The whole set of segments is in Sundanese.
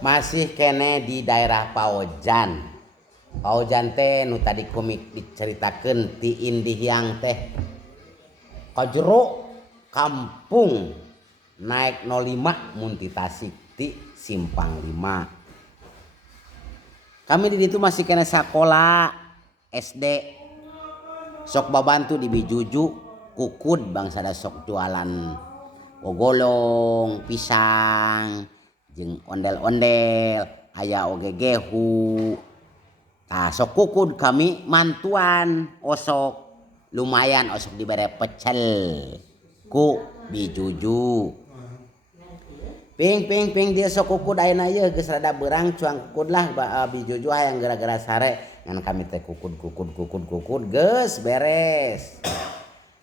Masih kene di daerah Paojan. Paojan teh nu tadi komik diceritakeun ti Indihiang teh kajero kampung naik 05 mun ti Tasik ti Simpang 5. Kami di ditu masih kena sakola SD. Sok babantu di Bijuju kukud bangsada sok jualan ogolong, pisang, jeung ondel-ondel, aya oge gehu. Tah sok kukud kami mantuan osok lumayan osok dibere pecel ku Bijuju. Ping dia sok kukud ayeuna ieu geus rada beurang cuang kukud lah Bijuju hayang gara-gara sare ngan kami teh kukud geus beres.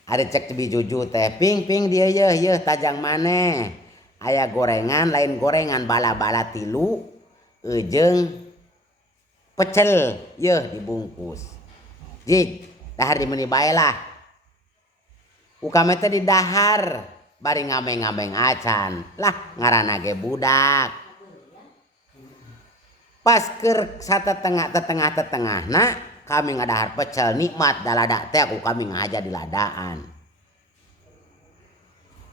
Ari cek Bijuju teh ping dia yeuh tajang maneh. Aya gorengan lain gorengan bala-bala 3 jeung pecel yeuh dibungkus. Jig dahar di meuni bae lah. Ukame teh di dahar bari ngameng-ngameng acan. Lah ngaranna ge budak. Pas keur tetengah-tetengahna kami ngadahar pecel nikmat dalada teh aku kami ngahaja di ladaan.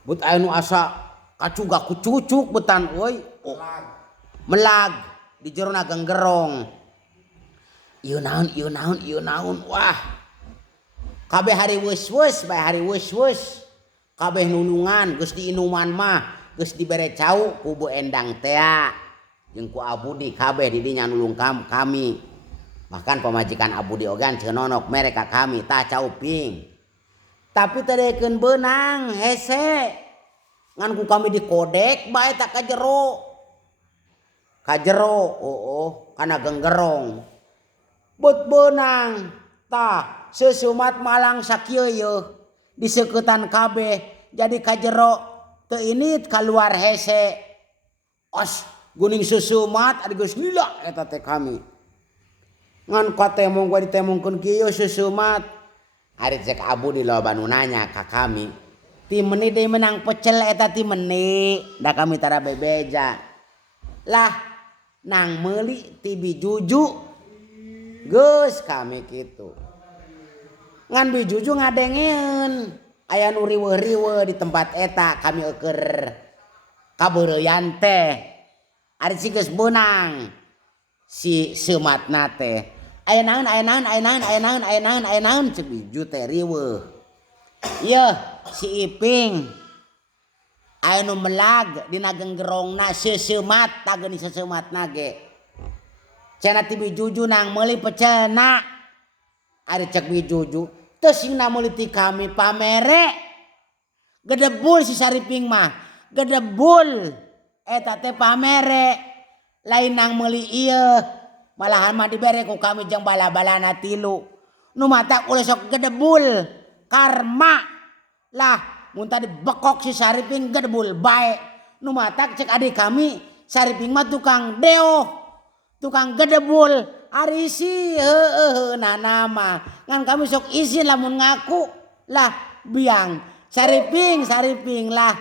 But aya nu asa kacugak ku cucuk betan euy. Oh, melag di jerona genggerong. Ieu naon. Wah. Kabeh hari weus-weus bae hari weus-weus. Kabeh nunungan geus diinuman mah geus dibere cau ku Bu Endang teh jeung ku Abudi kabeh di dinya nulung kami. Bahkan pamajikan Abudi ogan ceunonok mere ka kami tah cau ping. Tapi teu dekeun beunang hese. Ngan ku kami dikodek bae tak ka jero. Ka jero kana genggerong. Bet beunang tah seusumat malang sakieu yeuh. Diseuketan kabeh jadi kajero teu init kaluar hese. Os guning susumat ari geus lila eta teh kami. Ngan katemong gua ditemongkeun kieu susumat. Ari cek Abu di loba nu nanya ka kami. Ti meuni deui menang pecel eta ti meuni. Da kami tara bebeja. Lah nang meuli ti Bijuju. Geus kami kitu. Ngan Bijuju ngadengeun aya nu riweuh-riweuh di tempat eta kami eukeur kabeureuyan teh ari si geus beunang si seumatna teh aya naon cek Bijuju teh riweuh. Yeuh si Iping aya nu melag dina genggerongna seumat tah geuning seseumatna ge cenah ti Bijuju nang meuli pecelna. Ari cek Bijuju teu singna meuli ti kami pamere gedebul si Sariping mah gedebul eta teh pamere lain nang meuli ieu malahan mah dibere ku kami jeung bala-balana 3 nu mata ulah sok gedebul karma lah mun tadi bekok si Sariping gedebul bae nu mata cek adik kami Sariping mah tukang deoh tukang gedebul ari si na nama ngan kami sok izin lamun ngaku lah biang Sariping lah